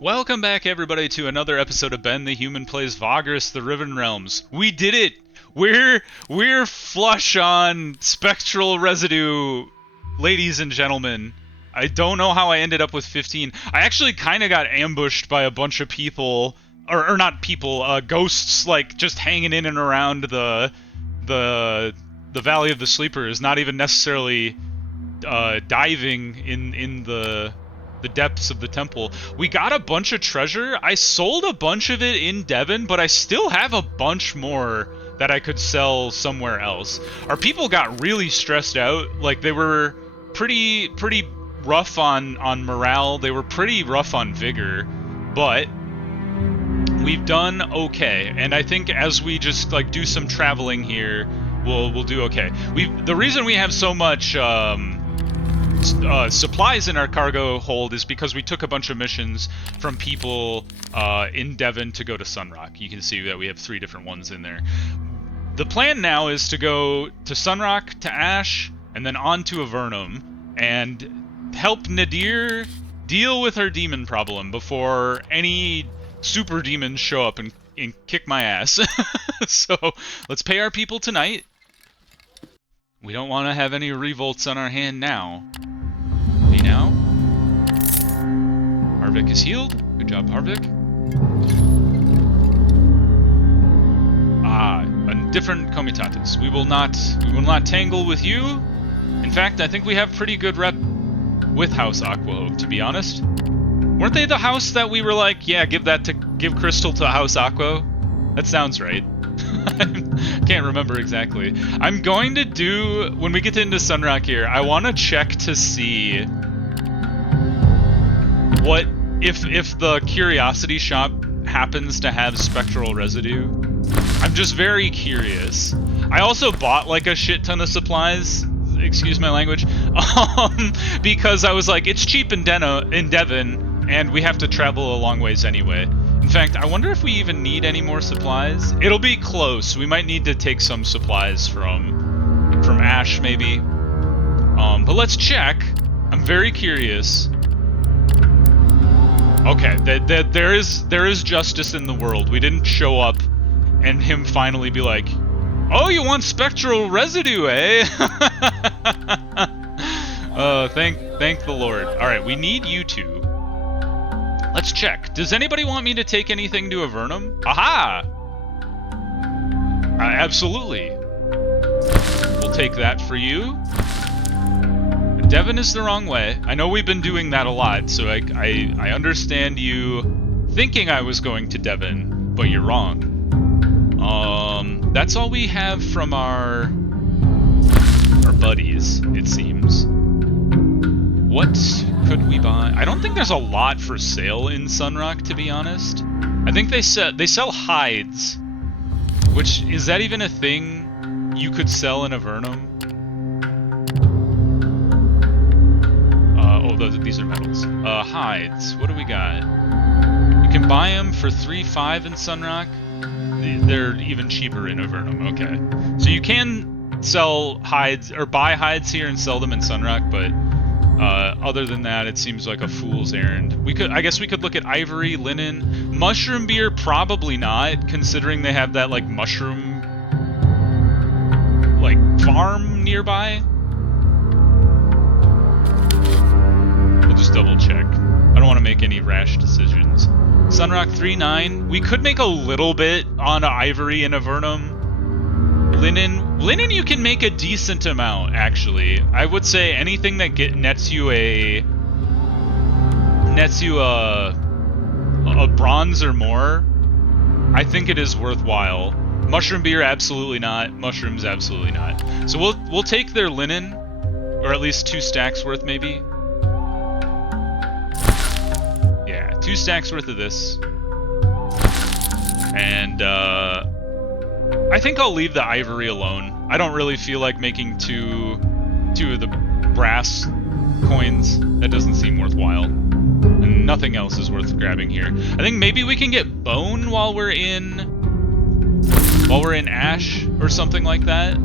Welcome back, everybody, to another episode of Ben the Human Plays Vagrus, the Riven Realms. We did it! We're flush on spectral residue, ladies and gentlemen. I don't know how I ended up with 15. I actually kind of got ambushed by a bunch of people, or not people, ghosts, like, just hanging in and around the Valley of the Sleepers, not even necessarily diving in the depths of the temple. We got a bunch of treasure. I sold a bunch of it in Devon, but I still have a bunch more that I could sell somewhere else. Our people got really stressed out. Like, they were pretty rough on morale. They were pretty rough on vigor, but we've done okay. And I think as we just like do some traveling here, we'll do okay. The reason we have so much supplies in our cargo hold is because we took a bunch of missions from people in Devon to go to Sunrock. You can see that we have 3 different ones in there. The plan now is to go to Sunrock, to Ash, and then on to Avernum, and help Nedir deal with her demon problem before any super demons show up and kick my ass. So let's pay our people tonight. We don't want to have any revolts on our hand now. Hey now. Harvick is healed. Good job, Harvick. A different Comitatus. We will not tangle with you. In fact, I think we have pretty good rep with House Aquahove, to be honest. Weren't they the house that we were like, yeah, give Crystal to House Aqua? That sounds right. Can't remember exactly. I'm going to do, when we get into Sunrock here, I want to check to see what if the Curiosity Shop happens to have spectral residue. I'm just very curious. I also bought like a shit ton of supplies, excuse my language, because I was like, it's cheap in Devon, and we have to travel a long ways anyway. In fact, I wonder if we even need any more supplies. It'll be close. We might need to take some supplies from Ash, maybe. But let's check. I'm very curious. Okay, there is justice in the world. We didn't show up and him finally be like, "Oh, you want spectral residue, eh?" Thank the Lord. All right, we need you two. Let's check. Does anybody want me to take anything to Avernum? Aha! Absolutely. We'll take that for you. Devon is the wrong way. I know we've been doing that a lot, so I understand you thinking I was going to Devon, but you're wrong. That's all we have from our buddies, it seems. What could we buy? I don't think there's a lot for sale in Sunrock, to be honest. I think they sell hides, which, is that even a thing you could sell in Avernum? These are metals. Hides. What do we got? You can buy them for 3.5 in Sunrock. They're even cheaper in Avernum. Okay, so you can sell hides or buy hides here and sell them in Sunrock, but other than that, it seems like a fool's errand. I guess we could look at ivory, linen, mushroom beer. Probably not, considering they have that like mushroom like farm nearby. We'll just double check. I don't want to make any rash decisions. Sunrock 3.9. We could make a little bit on ivory in Avernum. Linen you can make a decent amount, actually. I would say anything that nets you a bronze or more, I think it is worthwhile. Mushroom beer, absolutely not. Mushrooms, absolutely not. So we'll take their linen, or at least 2 stacks worth, maybe. Yeah, 2 stacks worth of this. And I think I'll leave the ivory alone. I don't really feel like making two of the brass coins. That doesn't seem worthwhile. And nothing else is worth grabbing here. I think maybe we can get bone while we're in Ash or something like that.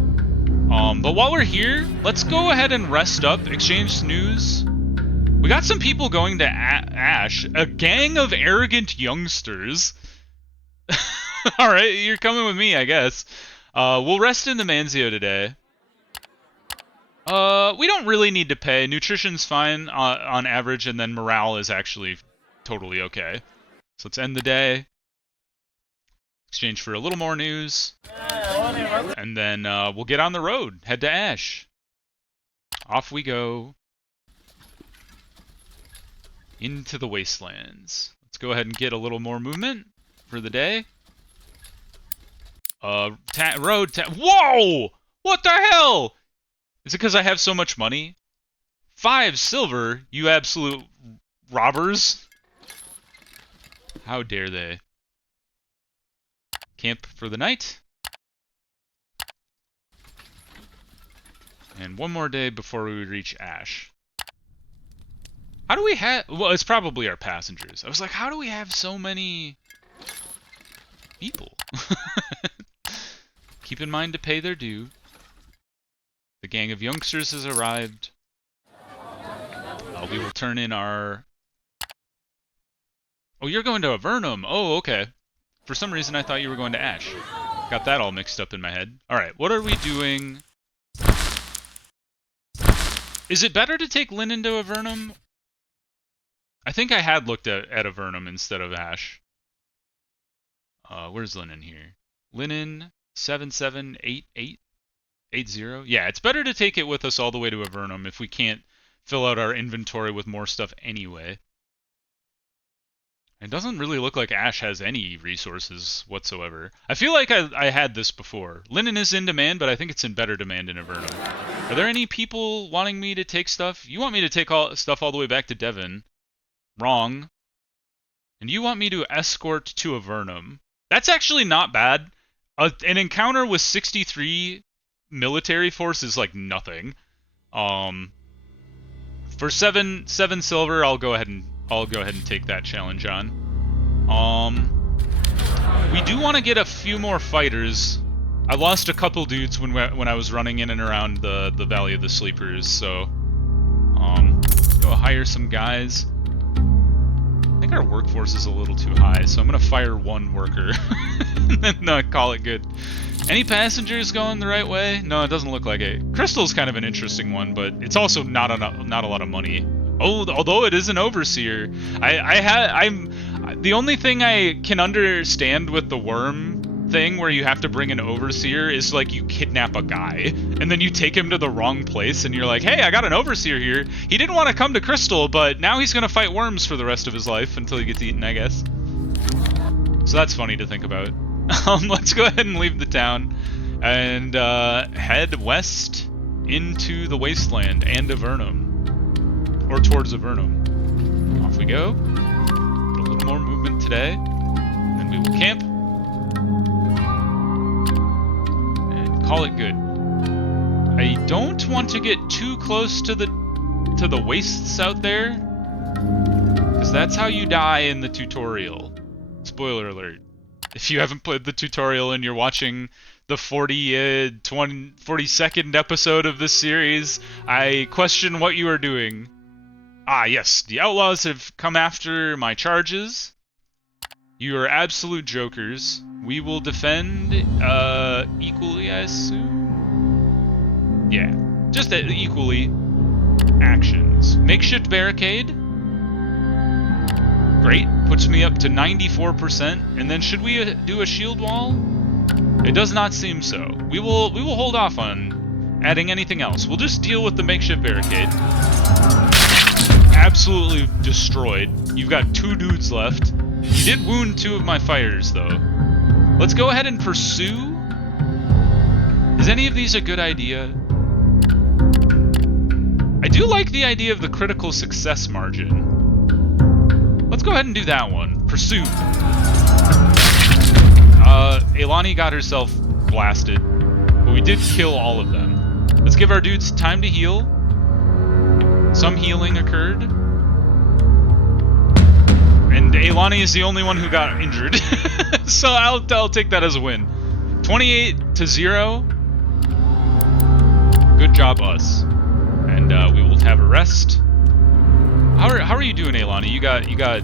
But while we're here, let's go ahead and rest up, exchange news We got some people going to Ash. A gang of arrogant youngsters. Alright, you're coming with me, I guess. We'll rest in the Manzio today. We don't really need to pay. Nutrition's fine on average, and then morale is actually totally okay. So let's end the day. Exchange for a little more news. And then we'll get on the road. Head to Ash. Off we go. Into the wastelands. Let's go ahead and get a little more movement for the day. Whoa! What the hell? Is it because I have so much money? 5 silver, you absolute robbers. How dare they? Camp for the night. And one more day before we reach Ash. How do we have... Well, it's probably our passengers. I was like, how do we have so many people? Keep in mind to pay their due. The gang of youngsters has arrived. We will turn in our... Oh, you're going to Avernum. Oh, okay. For some reason, I thought you were going to Ash. Got that all mixed up in my head. Alright, what are we doing? Is it better to take Linen to Avernum? I think I had looked at Avernum instead of Ash. Where's Linen here? Linen 778880. Yeah, it's better to take it with us all the way to Avernum if we can't fill out our inventory with more stuff anyway. It doesn't really look like Ash has any resources whatsoever. I feel like I had this before. Linen is in demand, but I think it's in better demand in Avernum. Are there any people wanting me to take stuff? You want me to take stuff all the way back to Devon. Wrong. And you want me to escort to Avernum. That's actually not bad. An encounter with 63 military force is like nothing. For 7 silver, I'll go ahead and take that challenge on. We do want to get a few more fighters. I lost a couple dudes when I was running in and around the Valley of the Sleepers, so go hire some guys. I think our workforce is a little too high, so I'm gonna fire 1 worker and then call it good. Any passengers going the right way? No, it doesn't look like it. Crystal's kind of an interesting one, but it's also not a lot of money. Oh, although it is an overseer. I'm the only thing I can understand with the worm thing where you have to bring an overseer is like you kidnap a guy and then you take him to the wrong place and you're like, hey, I got an overseer here. He didn't want to come to Crystal, but now he's gonna fight worms for the rest of his life until he gets eaten, I guess. So that's funny to think about. Let's go ahead and leave the town and head west into the wasteland and Avernum, or towards Avernum. Off we go. Get a little more movement today, then we will camp. Call it good. I don't want to get too close to the wastes out there, because that's how you die in the tutorial. Spoiler alert. If you haven't played the tutorial and you're watching the 42nd episode of this series, I question what you are doing. Ah, yes, the outlaws have come after my charges. You are absolute jokers. We will defend, equally, I assume? Yeah, just equally. Actions. Makeshift barricade. Great, puts me up to 94%, and then should we do a shield wall? It does not seem so. We will hold off on adding anything else. We'll just deal with the makeshift barricade. Absolutely destroyed. You've got 2 dudes left. You did wound 2 of my fighters, though. Let's go ahead and pursue. Is any of these a good idea? I do like the idea of the critical success margin. Let's go ahead and do that one. Pursue. Elani got herself blasted, but we did kill all of them. Let's give our dudes time to heal. Some healing occurred. And Elani is the only one who got injured. So I'll take that as a win. 28-0. Good job, us. And we will have a rest. How are you doing, Ailani? You got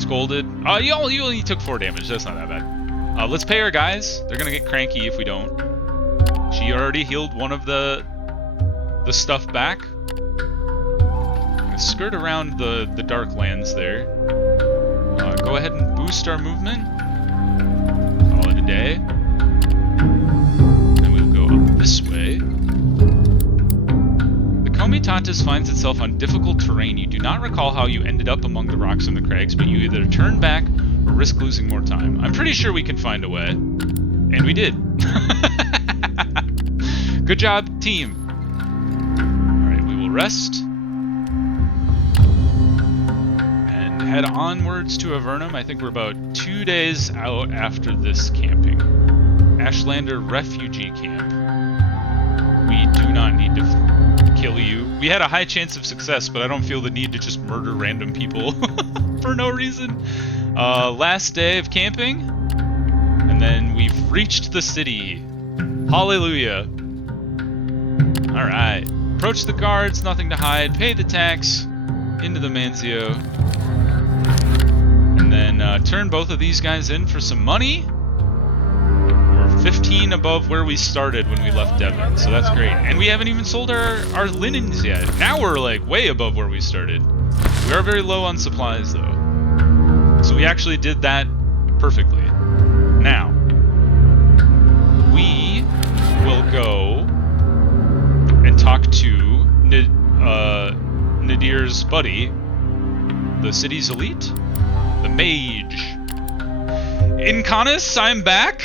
scolded. You only took 4 damage. That's not that bad. Let's pay our guys. They're gonna get cranky if we don't. She already healed one of the stuff back. Gonna skirt around the dark lands there. Go ahead and boost our movement. Call it a day. Then we'll go up this way. The Comitatus finds itself on difficult terrain. You do not recall how you ended up among the rocks and the crags, but you either turn back or risk losing more time. I'm pretty sure we can find a way. And we did. Good job, team. Alright, we will rest. And head onwards to Avernum. I think we're about 2 days out after this camping. Ashlander Refugee Camp. We do not need to kill you. We had a high chance of success, but I don't feel the need to just murder random people for no reason. Last day of camping. And then we've reached the city. Hallelujah. Alright. Approach the guards, nothing to hide. Pay the tax. Into the Manzio. And then turn both of these guys in for some money. We're 15 above where we started when we left Devon, so that's great. And we haven't even sold our linens yet. Now we're like way above where we started. We are very low on supplies though. So we actually did that perfectly. Now, we will go and talk to Nedir's buddy, the city's elite, the mage. Incanis, I'm back.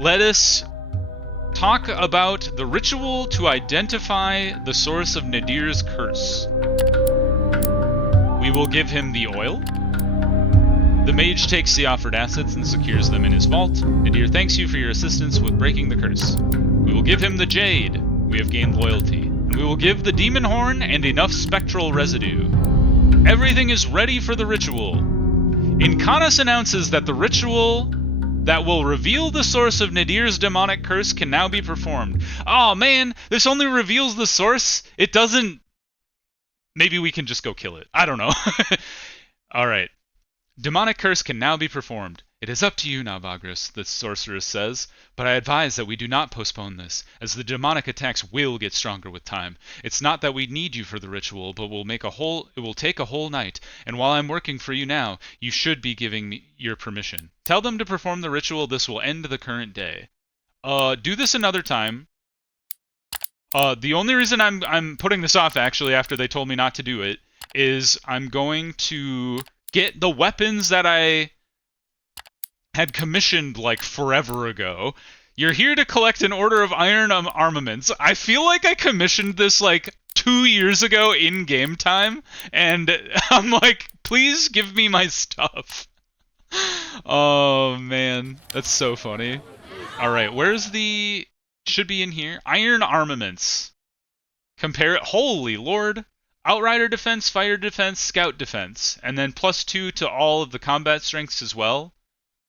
Let us talk about the ritual to identify the source of Nedir's curse. We will give him the oil. The mage takes the offered assets and secures them in his vault. Nedir thanks you for your assistance with breaking the curse. We will give him the jade. We have gained loyalty. And we will give the demon horn and enough spectral residue. Everything is ready for the ritual. Incanis announces that the ritual that will reveal the source of Nedir's demonic curse can now be performed. Oh man, this only reveals the source. It doesn't... Maybe we can just go kill it. I don't know. Alright. Demonic curse can now be performed. It is up to you now, Vagrus, the sorceress says, but I advise that we do not postpone this, as the demonic attacks will get stronger with time. It's not that we need you for the ritual, but it will take a whole night, and while I'm working for you now, you should be giving me your permission. Tell them to perform the ritual. This will end the current day. Do this another time. The only reason I'm putting this off, actually, after they told me not to do it, is I'm going to get the weapons that I had commissioned like forever ago. You're here to collect an order of iron armaments. I feel like I commissioned this like 2 years ago in game time, and I'm like, please give me my stuff. Oh man, that's so funny. Alright, where's the... should be in here. Iron armaments. Compare it. Holy lord. Outrider defense, fire defense, scout defense. And then +2 to all of the combat strengths as well.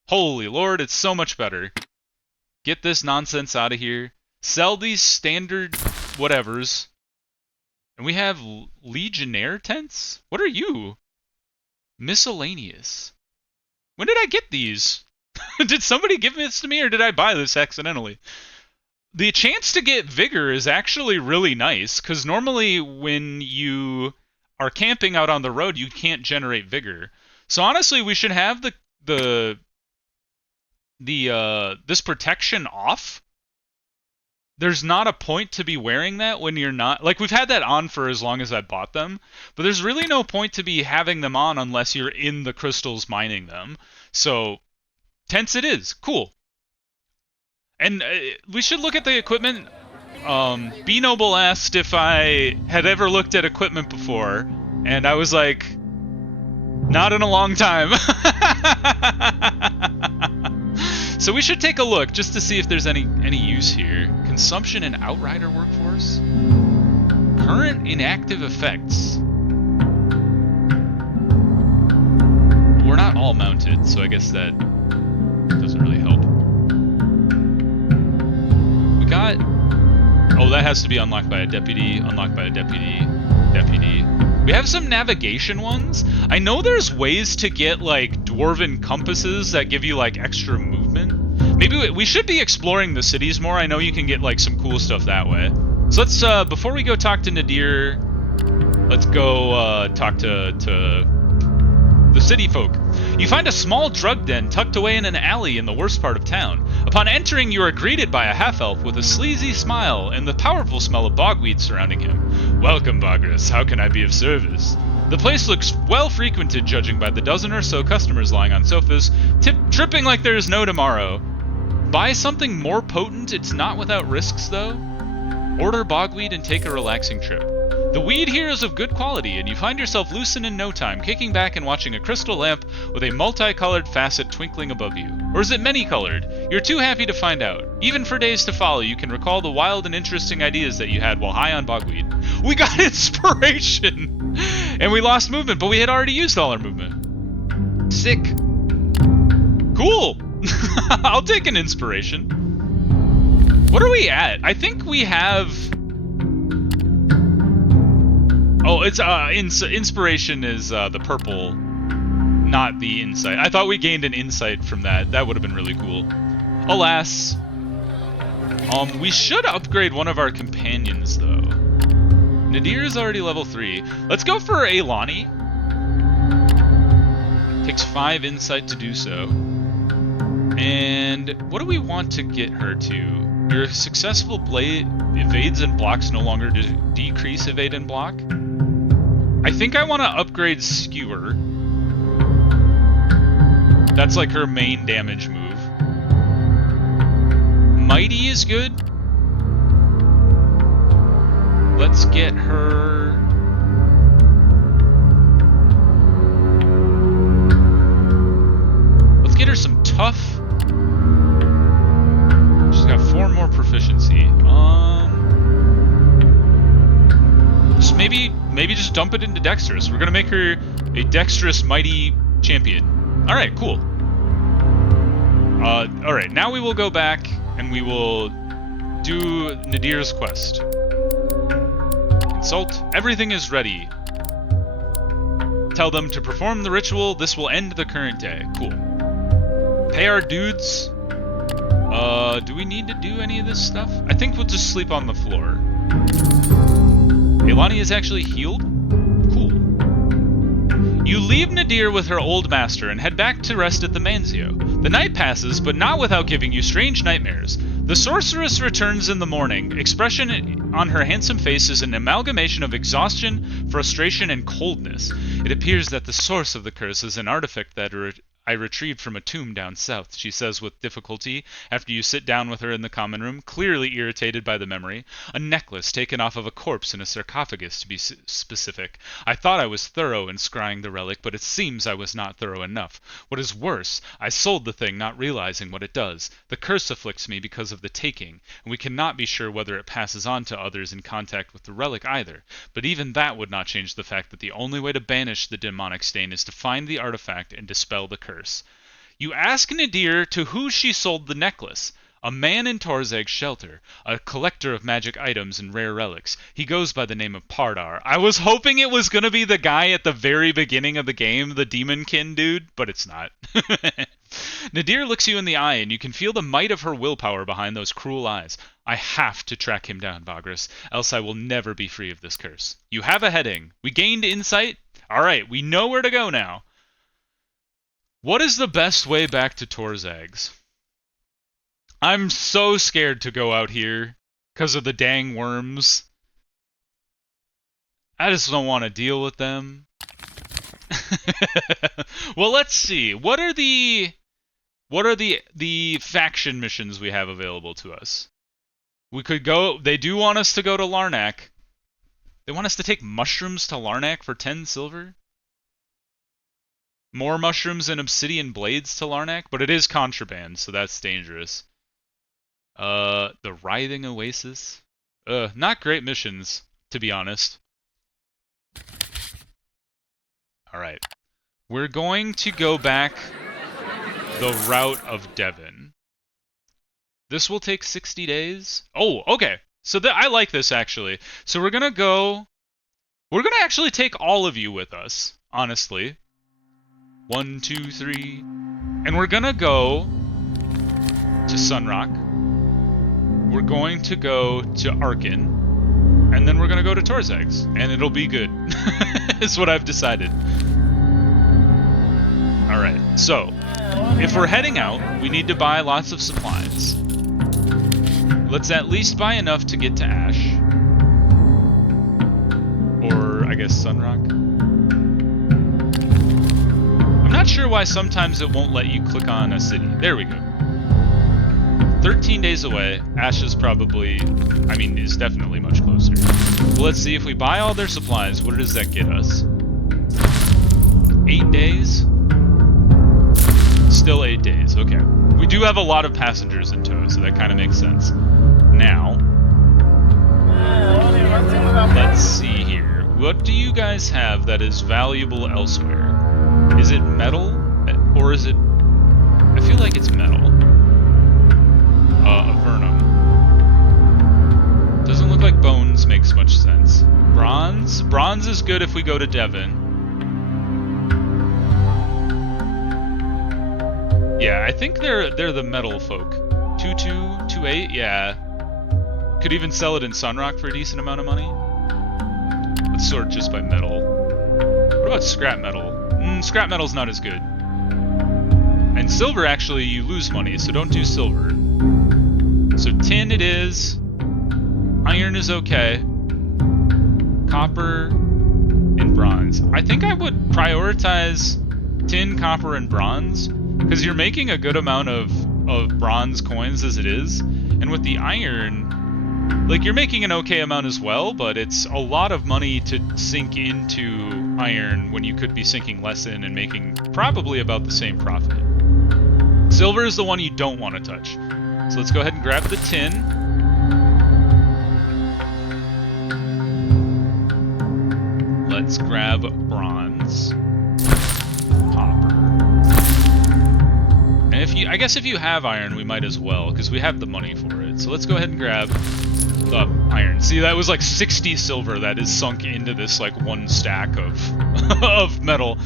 Holy lord, it's so much better. Get this nonsense out of here. Sell these standard whatevers. And we have Legionnaire tents? What are you? Miscellaneous. When did I get these? Did somebody give this to me, or did I buy this accidentally? The chance to get Vigor is actually really nice, because normally when you are camping out on the road, you can't generate Vigor. So honestly, we should have this protection off. There's not a point to be wearing that when you're not... Like, we've had that on for as long as I bought them, but there's really no point to be having them on unless you're in the crystals mining them. So, tents it is. Cool. And we should look at the equipment. B Noble asked if I had ever looked at equipment before, and I was like, not in a long time. So we should take a look just to see if there's any use here. Consumption and Outrider workforce. Current inactive effects. We're not all mounted, so I guess that doesn't really help. We got... Oh, that has to be unlocked by a deputy. Unlocked by a deputy. deputy. We have some navigation ones. I know there's ways to get, like, dwarven compasses that give you, like, extra movement. Maybe we should be exploring the cities more. I know you can get, like, some cool stuff that way. So let's, before we go talk to Nedir, let's go, talk to the city folk. You find a small drug den tucked away in an alley in the worst part of town. Upon entering, you are greeted by a half-elf with a sleazy smile and the powerful smell of bogweed surrounding him. Welcome, Vagrus. How can I be of service? The place looks well frequented, judging by the dozen or so customers lying on sofas, tripping like there is no tomorrow. Buy something more potent, it's not without risks, though. Order bogweed and take a relaxing trip. The weed here is of good quality, and you find yourself loosened in no time, kicking back and watching a crystal lamp with a multicolored facet twinkling above you. Or is it many-colored? You're too happy to find out. Even for days to follow, you can recall the wild and interesting ideas that you had while high on bogweed. We got inspiration! And we lost movement, but we had already used all our movement. Sick. Cool! I'll take an inspiration. What are we at? I think we have... Oh, it's inspiration is the purple, not the insight. I thought we gained an insight from that. That would have been really cool. Alas, we should upgrade one of our companions though. Nedir is already level 3. Let's go for Ailani. Takes 5 insight to do so. And what do we want to get her to? Your successful blade evades and blocks no longer decrease evade and block. I think I want to upgrade Skewer. That's like her main damage move. Mighty is good. Let's get her... Let's get her some tough. She's got 4 more proficiency. Just maybe just dump it into dexterous. We're gonna make her a dexterous mighty champion. All right, cool. All right, now we will go back and we will do Nedir's quest. Consult. Everything is ready. Tell them to perform the ritual. This will end the current day. Cool. Pay our dudes. Do we need to do any of this stuff? I think we'll just sleep on the floor. Ailani is actually healed? Cool. You leave Nedir with her old master and head back to rest at the Manzio. The night passes, but not without giving you strange nightmares. The sorceress returns in the morning. Expression on her handsome face is an amalgamation of exhaustion, frustration, and coldness. It appears that the source of the curse is an artifact that I retrieved from a tomb down south, she says with difficulty after you sit down with her in the common room, clearly irritated by the memory. A necklace taken off of a corpse in a sarcophagus, to be specific. I thought I was thorough in scrying the relic, but it seems I was not thorough enough. What is worse, I sold the thing not realizing what it does. The curse afflicts me because of the taking, and we cannot be sure whether it passes on to others in contact with the relic either. But even that would not change the fact that the only way to banish the demonic stain is to find the artifact and dispel the curse. You ask Nedir to who she sold the necklace. A man in Torzag's shelter, a collector of magic items and rare relics. He goes by the name of Pardar. I was hoping it was going to be the guy at the very beginning of the game, the demonkin dude, but it's not. Nedir looks you in the eye, and you can feel the might of her willpower behind those cruel eyes. I have to track him down, Vagrus, else I will never be free of this curse. You have a heading. We gained insight? Alright, we know where to go now. What is the best way back to Torzag's? I'm so scared to go out here because of the dang worms. I just don't want to deal with them. Well, let's see. What are the faction missions we have available to us? We could go. They do want us to go to Larnak. They want us to take mushrooms to Larnak for 10 silver. More mushrooms and obsidian blades to Larnak, but it is contraband, so that's dangerous. The Writhing Oasis. Not great missions, to be honest. Alright. We're going to go back the route of Devon. This will take 60 days. Oh, okay. So I like this, actually. So we're gonna go We're gonna actually take all of you with us, honestly. 1, 2, 3. And we're gonna go to Sunrock. We're going to go to Arcane. And then we're gonna go to Torzegs. And it'll be good. Is what I've decided. Alright, so if we're heading out, we need to buy lots of supplies. Let's at least buy enough to get to Ash. Or, I guess, Sunrock. I'm not sure why sometimes it won't let you click on a city. There we go. 13 days away. Ash is probably, I mean, is definitely much closer. Well, let's see if we buy all their supplies. What does that get us? 8 days? Still 8 days, okay. We do have a lot of passengers in tow, so that kind of makes sense. Now, let's see here. What do you guys have that is valuable elsewhere? Is it metal? Or is it... I feel like it's metal. Vernum. Doesn't look like bones makes much sense. Bronze? Bronze is good if we go to Devon. Yeah, I think they're the metal folk. 2.2, 2.8, yeah. Could even sell it in Sunrock for a decent amount of money. Let's sort just by metal. What about scrap metal? Scrap metal's not as good. And silver, actually, you lose money, so don't do silver. So tin it is. Iron is okay. Copper and bronze. I think I would prioritize tin, copper, and bronze, because you're making a good amount of bronze coins as it is. And with the iron, like, you're making an okay amount as well, but it's a lot of money to sink into iron when you could be sinking less in and making probably about the same profit. Silver is the one you don't want to touch. So let's go ahead and grab the tin. Let's grab bronze. Copper. And I guess if you have iron, we might as well, because we have the money for it. So let's go ahead and grab the iron. See, that was like 60 silver that is sunk into this like one stack of of metal.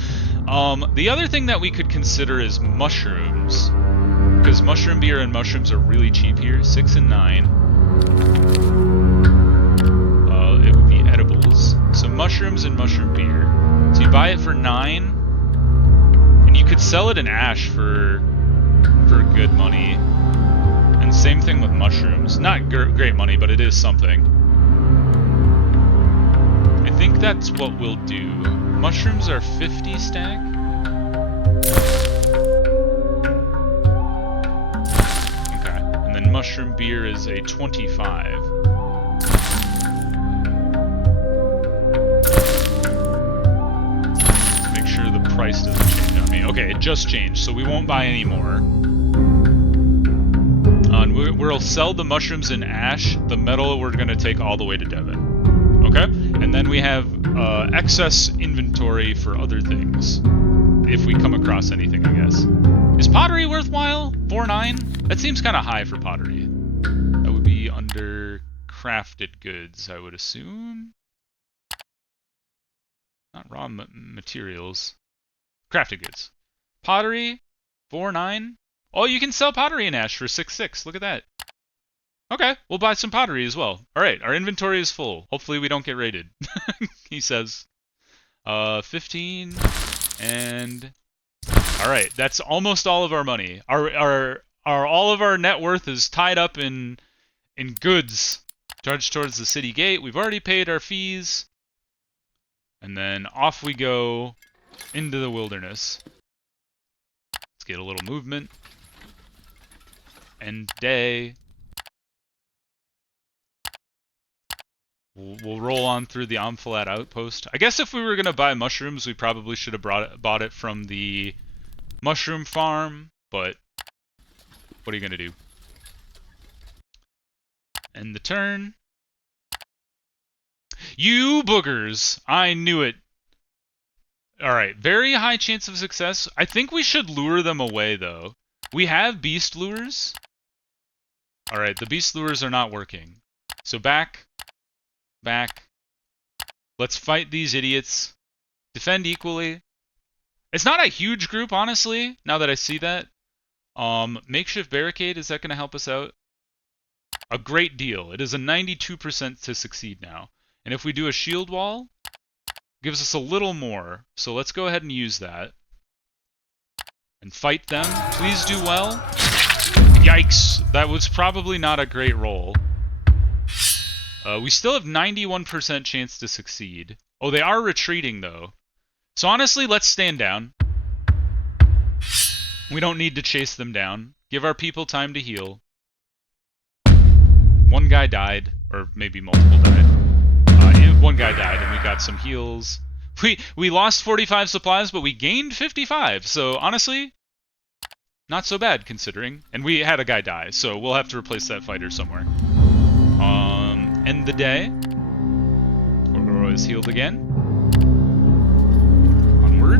The other thing that we could consider is mushrooms, because mushroom beer and mushrooms are really cheap here. 6 and 9. It would be edibles. So mushrooms and mushroom beer. So you buy it for 9, and you could sell it in Ash for good money. And same thing with mushrooms. Not great money, but it is something. I think that's what we'll do. Mushrooms are 50 stack. Okay. And then mushroom beer is a 25. Let's make sure the price doesn't change on me. Okay, it just changed, so we won't buy any more. We'll sell the mushrooms in Ash. The metal we're going to take all the way to Devon. Okay? And then we have excess inventory for other things. If we come across anything, I guess. Is pottery worthwhile? 4.9? That seems kind of high for pottery. That would be under crafted goods, I would assume. Not raw materials. Crafted goods. Pottery? 4.9? Oh, you can sell pottery in Ash for 6.6. Look at that. Okay, we'll buy some pottery as well. Alright, our inventory is full. Hopefully we don't get raided. He says. 15 and... Alright, that's almost all of our money. Our all of our net worth is tied up in goods charged towards the city gate. We've already paid our fees. And then off we go into the wilderness. Let's get a little movement. End day. We'll roll on through the Amphalat outpost. I guess if we were going to buy mushrooms, we probably should have bought it from the mushroom farm, but what are you going to do? End the turn. You boogers! I knew it. Alright, very high chance of success. I think we should lure them away, though. We have beast lures. Alright, the beast lures are not working. So back, Let's fight these idiots. Defend equally. It's not a huge group, honestly, now that I see that. Makeshift barricade, is that going to help us out? A great deal. It is a 92% to succeed now. And if we do a shield wall, gives us a little more. So let's go ahead and use that. And fight them. Please do well. Yikes. That was probably not a great roll. We still have 91% chance to succeed. Oh, they are retreating, though. So honestly, let's stand down. We don't need to chase them down. Give our people time to heal. One guy died, or maybe multiple died. One guy died, and we got some heals. We lost 45 supplies, but we gained 55. So honestly, not so bad considering. And we had a guy die, so we'll have to replace that fighter somewhere. End the day. Orgoro is healed again. Onward.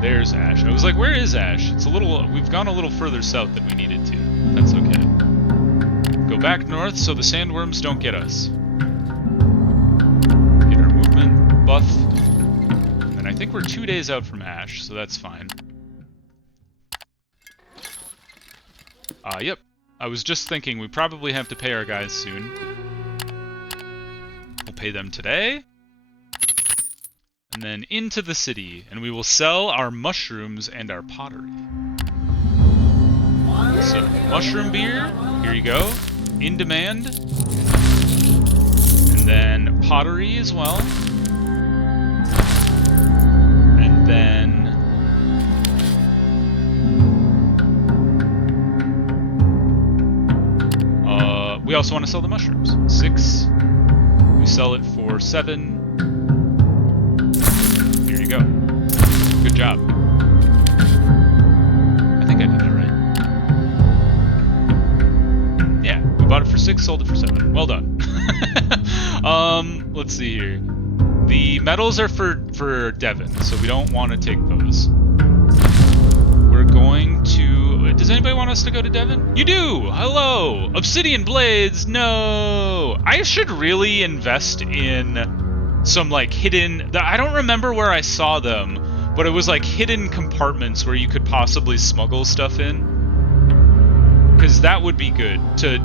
There's Ash. I was like, where is Ash? It's a little. We've gone a little further south than we needed to. That's okay. Go back north so the sandworms don't get us. Get our movement buff. And I think we're 2 days out from Ash, so that's fine. Yep. I was just thinking we probably have to pay our guys soon. We'll pay them today. And then into the city, and we will sell our mushrooms and our pottery. So, mushroom beer, here you go, in demand. And then pottery as well. And then... we also want to sell the mushrooms. 6. We sell it for 7. Here you go. Good job. I think I did that right. Yeah, we bought it for 6, sold it for 7. Well done. Let's see here. The metals are for Devon, so we don't want to take those. We're going to... Does anybody want us to go to Devon? You do! Hello! Obsidian blades! No! I should really invest in some, like, hidden... I don't remember where I saw them, but it was, like, hidden compartments where you could possibly smuggle stuff in. Because that would be good.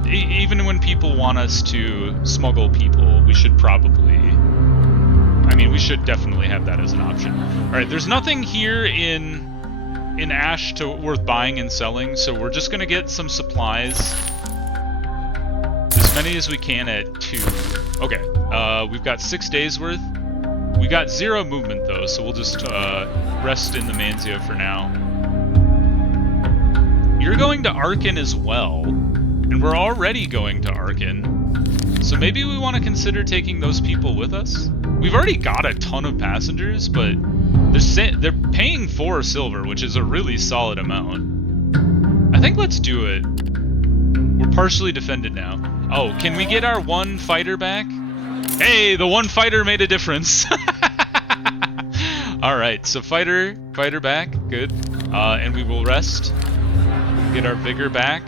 Even when people want us to smuggle people, we should probably... I mean, we should definitely have that as an option. Alright, there's nothing here in Ash worth buying and selling, so we're just gonna get some supplies. As many as we can at 2. Okay, we've got 6 days worth. We got 0 movement though, so we'll just rest in the Manzio for now. You're going to Arcane as well, and we're already going to Arcane. So maybe we want to consider taking those people with us? We've already got a ton of passengers, but they're paying 4 silver, which is a really solid amount. I think let's do it. We're partially defended now. Oh, can we get our 1 fighter back? Hey, the 1 fighter made a difference. Alright, so fighter back, good. And we will rest. Get our vigor back.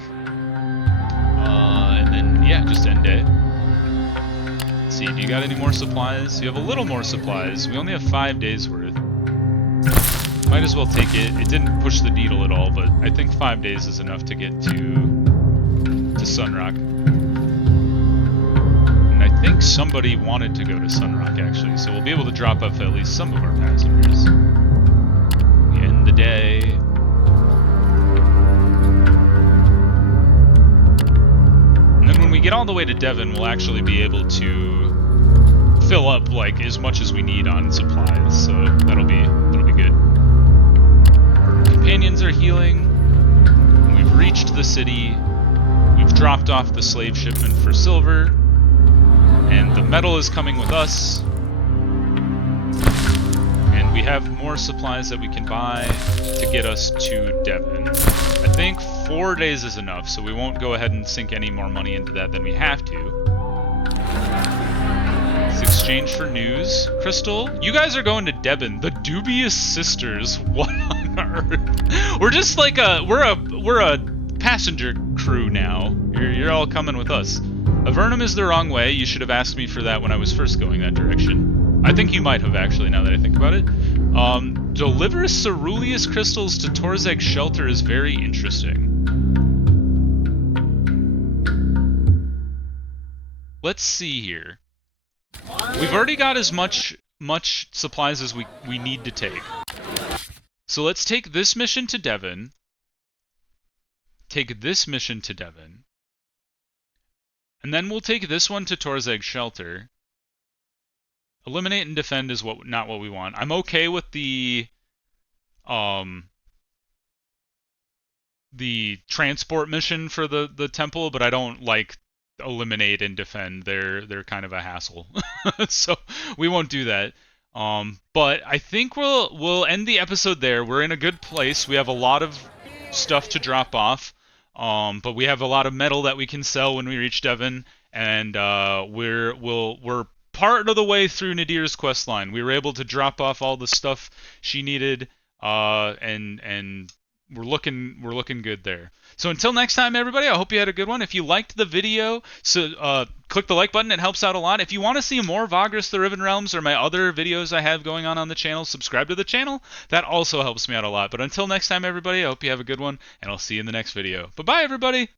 And then, yeah, just end day. Let's see, do you got any more supplies? You have a little more supplies. We only have 5 days worth. Might as well take it. It didn't push the needle at all, but I think 5 days is enough to get to Sunrock. And I think somebody wanted to go to Sunrock, actually, so we'll be able to drop off at least some of our passengers. We end the day. And then when we get all the way to Devon, we'll actually be able to fill up, like, as much as we need on supplies, so that'll be good. Our companions are healing. We've reached the city. We've dropped off the slave shipment for silver. And the metal is coming with us. And we have more supplies that we can buy to get us to Devon. I think 4 days is enough, so we won't go ahead and sink any more money into that than we have to. Exchange for news. Crystal, you guys are going to Devon. The Dubious Sisters. What on earth? We're just like we're a passenger crew now. You're all coming with us. Avernum is the wrong way. You should have asked me for that when I was first going that direction. I think you might have, actually, now that I think about it. Deliver Ceruleus crystals to Torzeg Shelter is very interesting. Let's see here. We've already got as much supplies as we need to take. So let's take this mission to Devon. Take this mission to Devon. And then we'll take this one to Torzeg Shelter. Eliminate and defend is not what we want. I'm okay with the transport mission for the temple, but I don't like eliminate and defend. They're kind of a hassle. So we won't do that. But I think we'll end the episode there. We're in a good place. We have a lot of stuff to drop off. But we have a lot of metal that we can sell when we reach Devon, and we're part of the way through Nedir's quest line. We were able to drop off all the stuff she needed, and we're looking good there. So until next time, everybody, I hope you had a good one. If you liked the video, click the like button. It helps out a lot. If you want to see more Vagrus the Riven Realms or my other videos I have going on the channel, subscribe to the channel. That also helps me out a lot. But until next time, everybody, I hope you have a good one, and I'll see you in the next video. Bye-bye, everybody!